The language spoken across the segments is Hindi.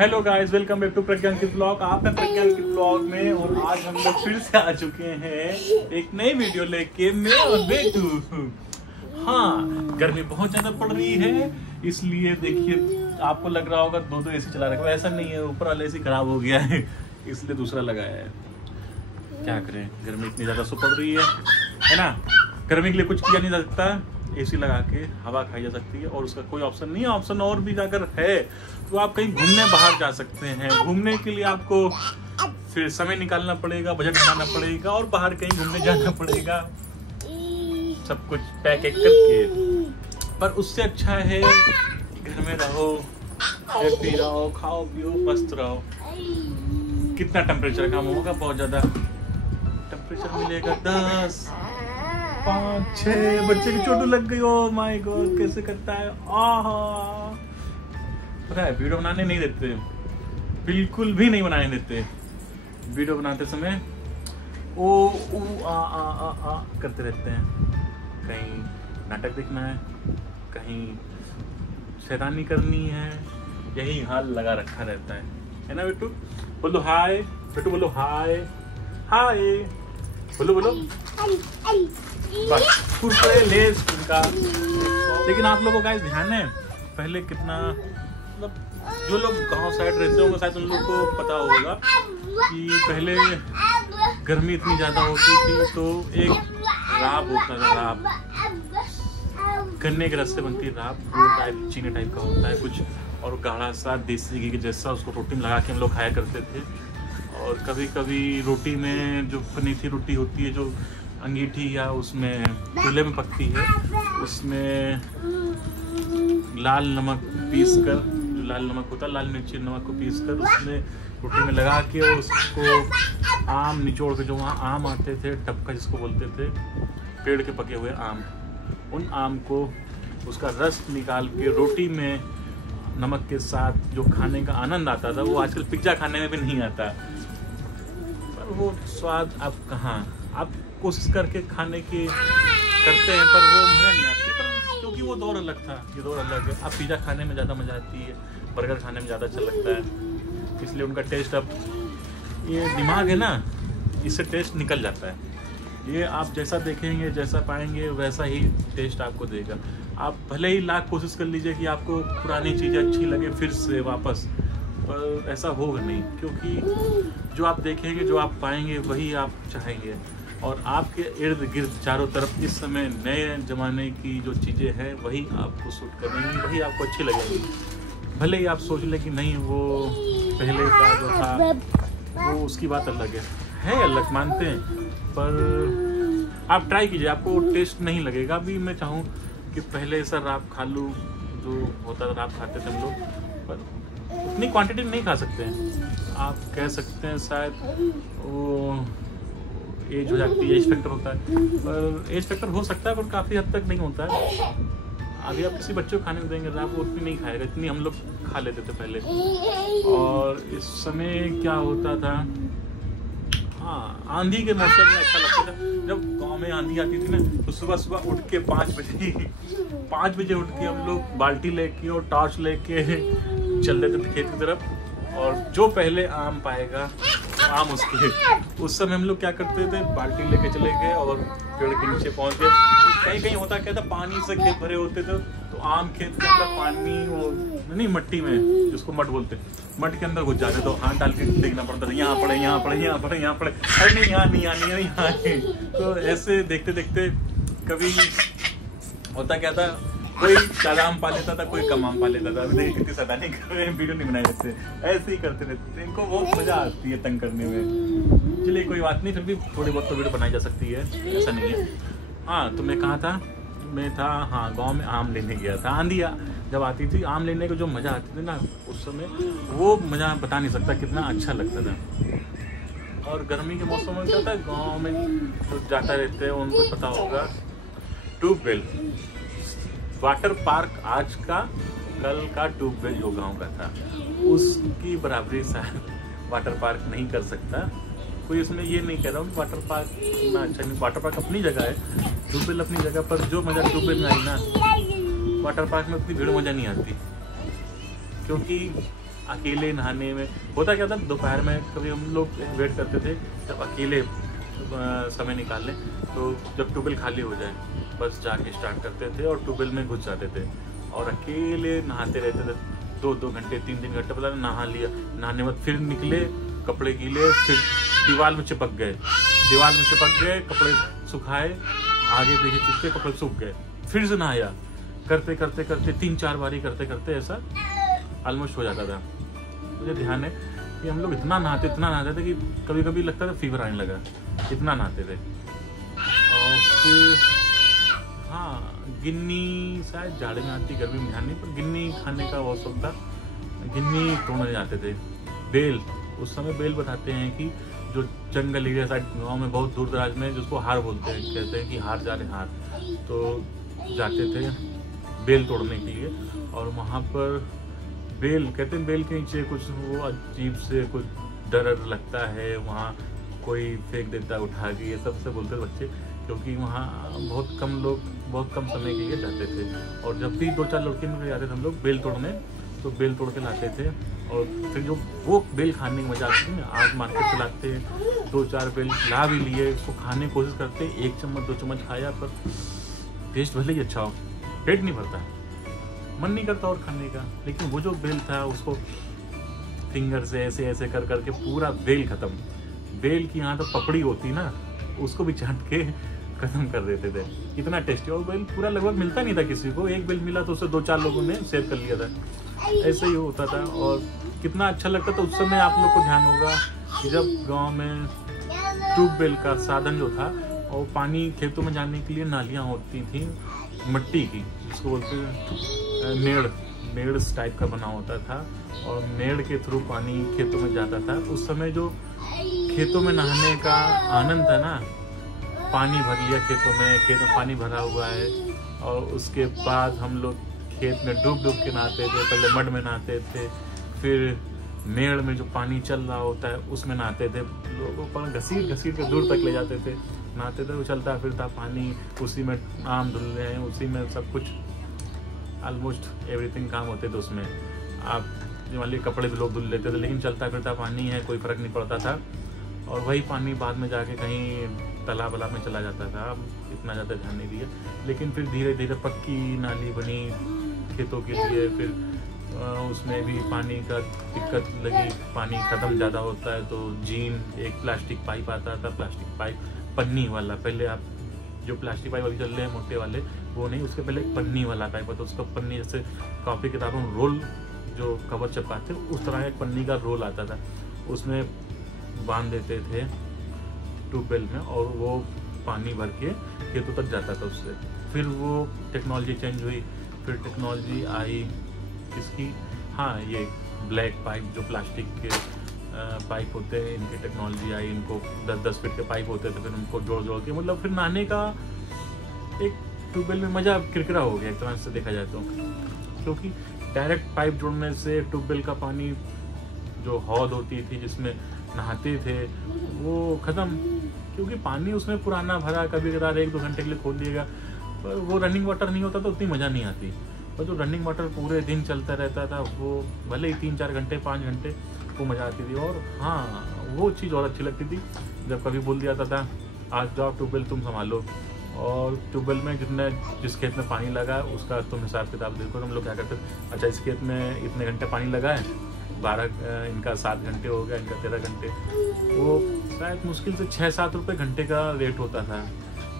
Hello guys, welcome back to Pragyankit blog. आप हैं प्रज्ञांकित ब्लॉग में और आज हम लोग फिर से आ चुके हैं एक नई वीडियो लेके, मैं और बेटू। हाँ, गर्मी बहुत ज्यादा पड़ रही है, इसलिए देखिए आपको लग रहा होगा दो एसी चला रखा है। ऐसा नहीं है, ऊपर वाला एसी खराब हो गया है इसलिए दूसरा लगाया है। क्या करें, गर्मी इतनी ज्यादा सो पड़ रही है ना। गर्मी के लिए कुछ किया नहीं जा सकता, एसी लगा के हवा खाई जा सकती है और उसका कोई ऑप्शन नहीं है। ऑप्शन और भी अगर है तो आप कहीं घूमने बाहर जा सकते हैं। घूमने के लिए आपको फिर समय निकालना पड़ेगा, बजट बनाना पड़ेगा और बाहर कहीं घूमने जाना पड़ेगा, सब कुछ पैक करके। पर उससे अच्छा है घर में रहो, हैप्पी रहो, खाओ पियो, मस्त रहो। कितना टेम्परेचर कम होगा, बहुत ज्यादा टेम्परेचर मिलेगा 10, 5, 6। बच्चे की चोट लग गई। ओ माय गॉड, कैसे करता है। आहा, पता है वीडियो बनाने नहीं देते, बिल्कुल भी नहीं बनाने देते। वीडियो बनाते समय ओ ऊ आ करते रहते हैं। कहीं नाटक दिखना है, कहीं शैतानी करनी है, यही हाल लगा रखा रहता है ना। बेटू बोलो हाय, बेटू बोलो हाय, हाय बोलो बोलो। बस कुरकुरे लेस उनका। लेकिन आप लोगों का ध्यान है, पहले कितना मतलब जो लोग गांव साइड रहते होंगे शायद उन लोगों को पता होगा कि पहले गर्मी इतनी ज्यादा होती थी तो एक राब होता था, राब गन्ने के रस से बनती है राब, वो टाइप चीनी टाइप का होता है कुछ, और गाढ़ा सा देसी घी के जैसा, उसको रोटी में लगा के हम लोग खाया करते थे। और कभी कभी रोटी में जो बनी थी रोटी होती है जो अंगीठी या उसमें चूल्हे में पकती है, उसमें लाल नमक पीस कर, जो लाल नमक होता है, लाल मिर्ची नमक को पीस कर उसमें रोटी में लगा के उसको आम निचोड़ के, जो वहाँ आम आते थे टपका जिसको बोलते थे, पेड़ के पके हुए आम, उन आम को उसका रस निकाल के रोटी में नमक के साथ जो खाने का आनंद आता था वो आजकल पिज्जा खाने में भी नहीं आता। पर वो स्वाद आप कहाँ, आप कोशिश करके खाने की करते हैं पर वो मज़ा नहीं आती, पर क्योंकि वो दौर अलग था, ये दौर अलग है। अब पिज़्ज़ा खाने में ज़्यादा मज़ा आती है, बर्गर खाने में ज़्यादा अच्छा लगता है, इसलिए उनका टेस्ट, अब ये दिमाग है ना, इससे टेस्ट निकल जाता है। ये आप जैसा देखेंगे, जैसा पाएंगे, वैसा ही टेस्ट आपको देगा। आप भले ही लाख कोशिश कर लीजिए कि आपको पुरानी चीज़ें अच्छी लगे फिर से वापस, पर ऐसा होगा नहीं, क्योंकि जो आप देखेंगे, जो आप पाएंगे, वही आप चाहेंगे। और आपके इर्द गिर्द चारों तरफ इस समय नए ज़माने की जो चीज़ें हैं वही आपको सूट करेंगी, वही आपको अच्छी लगेंगी। भले ही आप सोच लें कि नहीं वो पहले का जो था वो उसकी बात अलग है अलग, मानते हैं, पर आप ट्राई कीजिए, आपको टेस्ट नहीं लगेगा। अभी मैं चाहूँ कि पहले सर राब खा लूँ, जो होता था राब खाते थे हम लोग, पर उतनी क्वांटिटी नहीं खा सकते हैं। आप कह सकते हैं शायद वो एज हो जाती है, एज फैक्टर होता है, पर एज फैक्टर हो सकता है पर काफ़ी हद तक नहीं होता है। अभी आप किसी बच्चे को खाने को देंगे राब, वो उतनी नहीं खाएगा, इतनी हम लोग खा लेते थे पहले। और इस समय क्या होता था, हाँ, आंधी के मौसम में अच्छा लगता था। जब गांव में आंधी आती थी ना तो सुबह सुबह उठ के 5 बजे उठ के हम लोग बाल्टी लेके और टॉर्च लेके चल देते थे खेत की तरफ, और जो पहले आम पाएगा आम उसके। उस समय हम लोग क्या करते थे, बाल्टी लेके चले गए और पेड़ के नीचे पहुंच गए। कहीं कहीं होता क्या था, पानी से खेत भरे होते थे तो आम खेत के अंदर पानी, वो नहीं मट्टी में जिसको मट बोलते, मट के अंदर घुस जाते तो हाथ डाल के देखना पड़ता था, यहाँ पड़े यहाँ पड़े यहाँ पड़े यहाँ पड़े, अरे नहीं यहाँ नहीं आनी, यहाँ नहीं। तो ऐसे देखते देखते कभी होता क्या था, कोई ज्यादा आम पा लेता था, कोई कम आम पा लेता था। अभी देखिए कितनी शैतानी कर रहे हैं, वीडियो नहीं बनाए रहते, ऐसे ही करते रहते, इनको बहुत मजा आती है तंग करने में। चलिए कोई बात नहीं, फिर भी थोड़ी बहुत तो वीडियो बनाई जा सकती है, ऐसा नहीं है। हाँ, तो मैं कहाँ था, मैं था, हाँ, गांव में आम लेने गया था। आंधी जब आती थी, आम लेने को जो मज़ा आती थी ना उस समय, वो मज़ा बता नहीं सकता कितना अच्छा लगता था। और गर्मी के मौसम में क्या होता है, गाँव में जो जाता रहते हैं उनको पता होगा, ट्यूबवेल, वाटर पार्क आज का, कल का ट्यूबवेल जो गाँव का था, उसकी बराबरी शायद वाटर पार्क नहीं कर सकता कोई। इसमें ये नहीं कह रहा हूँ वाटर पार्क इतना अच्छा नहीं, वाटर पार्क अपनी जगह है, ट्यूबवेल अपनी जगह, पर जो मज़ा ट्यूबवेल में आई ना, वाटर पार्क में उतनी भीड़ मज़ा नहीं आती। क्योंकि अकेले नहाने में होता क्या था, दोपहर में कभी हम लोग वेट करते थे जब अकेले समय निकाल लें, तो जब ट्यूबवेल खाली हो जाए बस जाके स्टार्ट करते थे और ट्यूबवेल में घुस जाते थे और अकेले नहाते रहते थे 2-2 घंटे 3-3 घंटे, पता नहा लिया, नहाने बाद फिर निकले, कपड़े गीले, फिर दीवार में चिपक गए, कपड़े सुखाए, आगे पीछे चिपके, कपड़े सूख गए, फिर से नहाया, करते करते करते 3-4 बारी करते करते ऐसा ऑलमोस्ट हो जाता था। मुझे ध्यान है कि हम लोग इतना नहाते थे कि कभी कभी लगता था फीवर आने लगा, इतना नहाते थे। और फिर हाँ, गिन्नी शायद जाड़े में आती, गर्मी में ध्यान नहीं, पर गिन्नी खाने का बहुत शौक था, गिन्नी तोड़ने जाते थे। बेल, उस समय बेल बताते हैं कि जो जंगल एरिया साइड गाँव में बहुत दूर दराज में, जिसको हार बोलते हैं, कहते हैं कि हार जा रहे हार, तो जाते थे बेल तोड़ने के लिए। और वहाँ पर बेल, कहते हैं बेल के नीचे कुछ वो अजीब से कुछ डर लगता है, वहाँ कोई फेंक देता है उठा के, ये सब से बोलते थे बच्चे, क्योंकि वहाँ बहुत कम लोग बहुत कम समय के लिए जाते थे। और जब भी 2-4 लड़के मिल जाते थे हम लोग बेल तोड़ने, तो बेल तोड़ के लाते थे और फिर जो वो बेल खाने की मजा आती थी ना, आज मार्केट से लाते 2-4 बेल ला भी लिए, उसको खाने की कोशिश करते, 1 चम्मच 2 चम्मच खाया, पर टेस्ट भले ही अच्छा हो, पेट नहीं भरता, मन नहीं करता और खाने का। लेकिन वो जो बेल था उसको फिंगर से ऐसे ऐसे कर करके पूरा बेल खत्म, बेल की यहाँ तो पपड़ी होती ना, उसको भी चाट के खत्म कर देते थे, इतना टेस्टी। और बेल पूरा लगभग मिलता नहीं था किसी को, एक बेल मिला तो उससे 2-4 लोगों ने शेयर कर लिया था, ऐसे ही होता था। और कितना अच्छा लगता था उस समय। आप लोग को ध्यान होगा कि जब गांव में ट्यूबवेल का साधन जो था, और पानी खेतों में जाने के लिए नालियाँ होती थी मट्टी की, जिसको बोलते हैं मेड़ टाइप का बना होता था, और मेड़ के थ्रू पानी खेतों में जाता था। उस समय जो खेतों में नहाने का आनंद था ना, पानी भर लिया खेतों में पानी भरा हुआ है, और उसके बाद हम लोग खेत में डूब के नहाते थे। पहले मड में नहाते थे, फिर मेड़ में जो पानी चल रहा होता है उसमें नहाते थे, लोगों पर घसीट के दूर तक ले जाते थे, नहाते थे। वो चलता फिरता पानी, उसी में आम धुल रहे हैं, उसी में सब कुछ ऑलमोस्ट एवरीथिंग काम होते थे उसमें। आप मान लीजिए कपड़े भी लोग धुल लेते थे, लेकिन चलता फिरता पानी है, कोई फर्क नहीं पड़ता था। और वही पानी बाद में जाके कहीं तालाब वालाब में चला जाता था, इतना ज़्यादा ध्यान नहीं दिया। लेकिन फिर धीरे धीरे पक्की नाली बनी खेतों के लिए, फिर उसमें भी पानी का दिक्कत लगी, पानी ख़त्म ज़्यादा होता है तो जीन, एक प्लास्टिक पाइप आता था, प्लास्टिक पाइप पन्नी वाला, पहले आप जो प्लास्टिक पाइप अभी चल रहे हैं मोटे वाले, वो नहीं, उसके पहले एक पन्नी वाला पाइप होता, उसका पन्नी जैसे कॉपी किताबों में रोल जो कवर चिपकाते उस तरह एक पन्नी का रोल आता था, उसमें बांध देते थे ट्यूबवेल में, और वो पानी भर के खेतों तक जाता था उससे। फिर वो टेक्नोलॉजी चेंज हुई, फिर टेक्नोलॉजी आई इसकी, हाँ, ये ब्लैक पाइप जो प्लास्टिक के पाइप होते हैं, इनकी टेक्नोलॉजी आई, इनको 10-10 फीट के पाइप होते थे, फिर उनको जोड़ के, मतलब फिर नहाने का एक ट्यूबवेल में मज़ा किरकिरा हो गया एक तरह से देखा जाए तो, क्योंकि डायरेक्ट पाइप जोड़ने से ट्यूबवेल का पानी जो हौद होती थी जिसमें नहाते थे वो ख़त्म, क्योंकि पानी उसमें पुराना भरा, कभी कभार 1-2 घंटे के लिए खोल दिएगा, पर वो रनिंग वाटर नहीं होता तो उतनी मज़ा नहीं आती। और जो रनिंग वाटर पूरे दिन चलता रहता था, वो भले ही 3-4 घंटे 5 घंटे वो मज़ा आती थी। और हाँ, वो चीज़ और अच्छी लगती थी जब कभी बोल दिया था आज जाओ ट्यूबवेल तुम संभालो, और ट्यूबवेल में जिस खेत में पानी लगा उसका तुम हिसाब किताब देखो। हम लोग क्या करते थे, अच्छा इस खेत में इतने घंटे पानी लगा है, 12 इनका 7 घंटे हो गया, इनका 13 घंटे, वो शायद मुश्किल से 6-7 रुपये घंटे का रेट होता था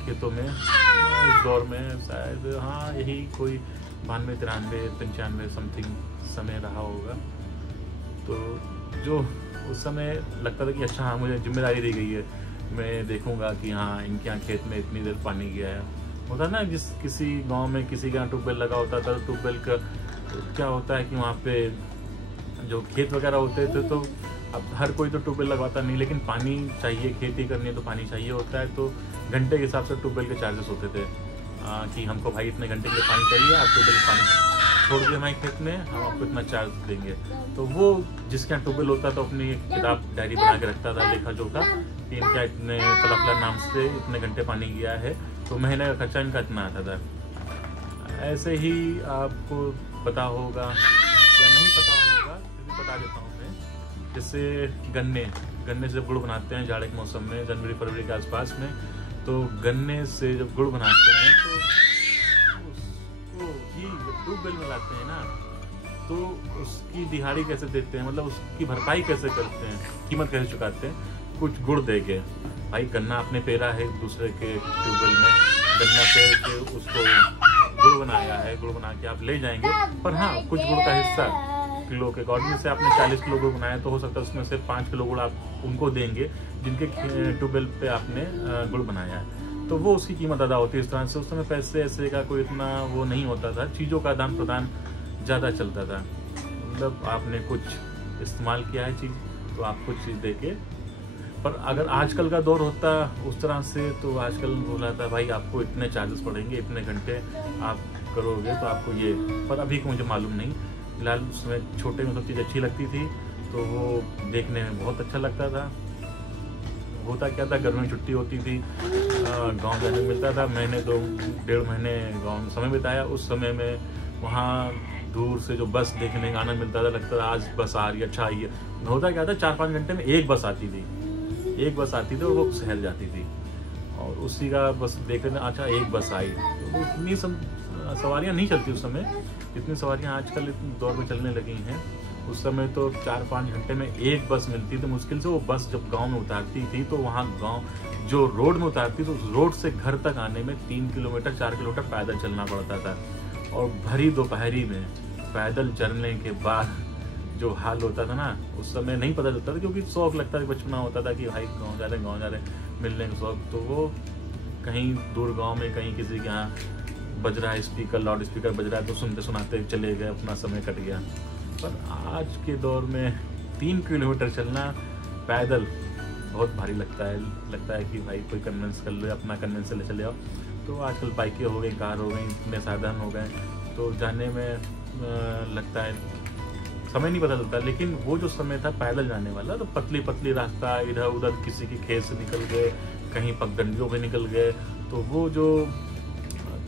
खेतों में उस दौर में, शायद हाँ यही कोई 92-93-95 समथिंग समय रहा होगा। तो जो उस समय लगता था कि अच्छा हाँ मुझे जिम्मेदारी दी गई है, मैं देखूंगा कि हाँ इनके यहाँ खेत में इतनी देर पानी गया है। होता ना जिस किसी गांव में किसी के यहाँ ट्यूबवेल लगा होता था, ट्यूबवेल का क्या होता है कि वहाँ पे जो खेत वगैरह होते थे, तो अब हर कोई तो ट्यूबवेल लगवाता नहीं, लेकिन पानी चाहिए, खेती करनी है तो पानी चाहिए होता है, तो घंटे के हिसाब से ट्यूबवेल के चार्जेस होते थे कि हमको भाई इतने घंटे के लिए पानी चाहिए, आप ट्यूबवेल पानी छोड़ दिए हमारे खेत में, हम आपको इतना चार्ज देंगे। तो वो जिसके यहाँ ट्यूबवेल होता था अपनी एक किताब डायरी बना के रखता था, लेखा जोखा कि इनका इतने फला नाम से इतने घंटे पानी गया है, तो महीने का खर्चा इनका इतना आता था। ऐसे ही आपको पता होगा या नहीं पता होगा, क्योंकि बता देता हूँ मैं। जैसे गन्ने से जब गुड़ बनाते हैं जाड़े के मौसम में, जनवरी फरवरी के आसपास में, तो गन्ने से जब गुड़ बनाते हैं तो उसको ही जब ट्यूबवेल में लाते हैं ना, तो उसकी दिहाड़ी कैसे देते हैं, मतलब उसकी भरपाई कैसे करते हैं, कीमत कैसे चुकाते हैं, कुछ गुड़ दे के। भाई गन्ना आपने पेरा है दूसरे के ट्यूबवेल में, गन्ना पेर के उसको गुड़ बनाया है, गुड़ बना के आप ले जाएंगे। पर हाँ, कुछ गुड़ का हिस्सा किलो के अकॉर्डिंग से आपने 40 किलो गुड़ बनाया तो हो सकता है उसमें से 5 किलो गुड़ आप उनको देंगे जिनके ट्यूबवेल पे आपने गुड़ बनाया है, तो वो उसकी कीमत अदा होती है। इस तरह से उस समय पैसे ऐसे का कोई इतना वो नहीं होता था, चीज़ों का आदान प्रदान ज़्यादा चलता था। मतलब आपने कुछ इस्तेमाल किया है चीज़ तो आप कुछ चीज़ दे के। पर अगर आजकल का दौर होता उस तरह से तो आजकल बोला था भाई आपको इतने चार्जेस पड़ेंगे, इतने घंटे आप करोगे तो आपको ये। पर अभी को मुझे मालूम नहीं, फिलहाल उसमें छोटे में सब चीज़ अच्छी लगती थी तो वो देखने में बहुत अच्छा लगता था। होता क्या था, गर्मी में छुट्टी होती थी, गांव जाने मिलता था, महीने 2-1.5 महीने गांव में समय बिताया। उस समय में वहाँ दूर से जो बस देखने का आनंद मिलता था, लगता था आज बस आ रही है, अच्छा आई है। होता क्या था, 4-5 घंटे में एक बस आती थी और वो शहर जाती थी और उसी का बस देख रहे थे, अच्छा एक बस आई। तो इतनी सवारियाँ नहीं चलती उस समय जितनी सवारियाँ आजकल इतने दौर में चलने लगी हैं। उस समय तो 4-5 घंटे में एक बस मिलती थी मुश्किल से। वो बस जब गांव में उतारती थी तो वहाँ गांव जो रोड में उतारती तो उस रोड से घर तक आने में 3 किलोमीटर 4 किलोमीटर पैदल चलना पड़ता था। और भरी दोपहरी में पैदल चलने के बाद जो हाल होता था ना, उस समय नहीं पता चलता था क्योंकि शौक लगता था, बचपना होता था कि भाई गाँव जा रहे मिलने का शौक। तो वो कहीं दूर गाँव में कहीं किसी के यहाँ बज रहा है स्पीकर, लाउड स्पीकर बज रहा है तो सुनते सुनाते चले गए, अपना समय कट गया। पर आज के दौर में 3 किलोमीटर चलना पैदल बहुत भारी लगता है कि भाई कोई कन्वेंस कर लो, अपना कन्वेंस से ले चले आओ। तो आजकल बाइकें हो गई, कार हो गई, इतने साधन हो गए तो जाने में लगता है समय नहीं पता चलता। लेकिन वो जो समय था पैदल जाने वाला, तो पतली पतली रास्ता, इधर उधर किसी के खेत से निकल गए, कहीं पगडंडियों पे निकल गए, तो वो जो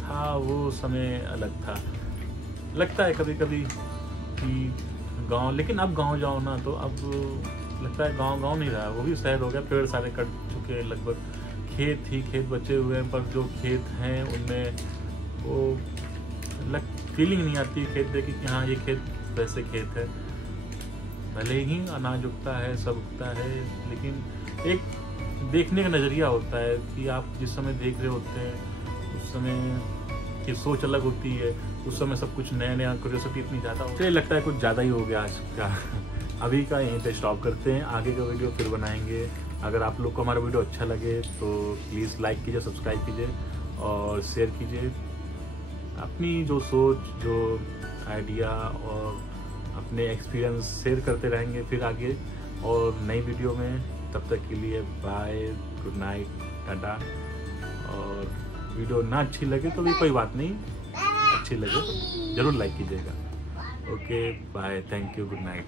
था वो समय अलग था। लगता है कभी कभी कि गांव, लेकिन अब गांव जाओ ना तो अब लगता है गांव नहीं रहा, वो भी शहर हो गया, पेड़ सारे कट चुके हैं लगभग, खेत बचे हुए हैं। पर जो खेत हैं उनमें वो फीलिंग नहीं आती खेत देखे कि हाँ ये खेत वैसे खेत है। भले ही अनाज उगता है, सब उगता है, लेकिन एक देखने का नज़रिया होता है कि आप जिस समय देख रहे होते हैं उस समय की सोच अलग होती है। उस समय सब कुछ नया क्यूरियोसिटी इतनी ज़्यादा होती है, लगता है कुछ ज़्यादा ही हो गया आज का। अभी का यहीं पे स्टॉप करते हैं, आगे का वीडियो फिर बनाएंगे। अगर आप लोग को हमारा वीडियो अच्छा लगे तो प्लीज़ लाइक कीजिए, सब्सक्राइब कीजिए और शेयर कीजिए। अपनी जो सोच, जो आइडिया और अपने एक्सपीरियंस शेयर करते रहेंगे फिर आगे और नई वीडियो में। तब तक के लिए बाय, गुड नाइट, टाटा। और वीडियो ना अच्छी लगे तो भी कोई बात नहीं, अच्छी लगे तो ज़रूर लाइक कीजिएगा। Okay bye, thank you, good night.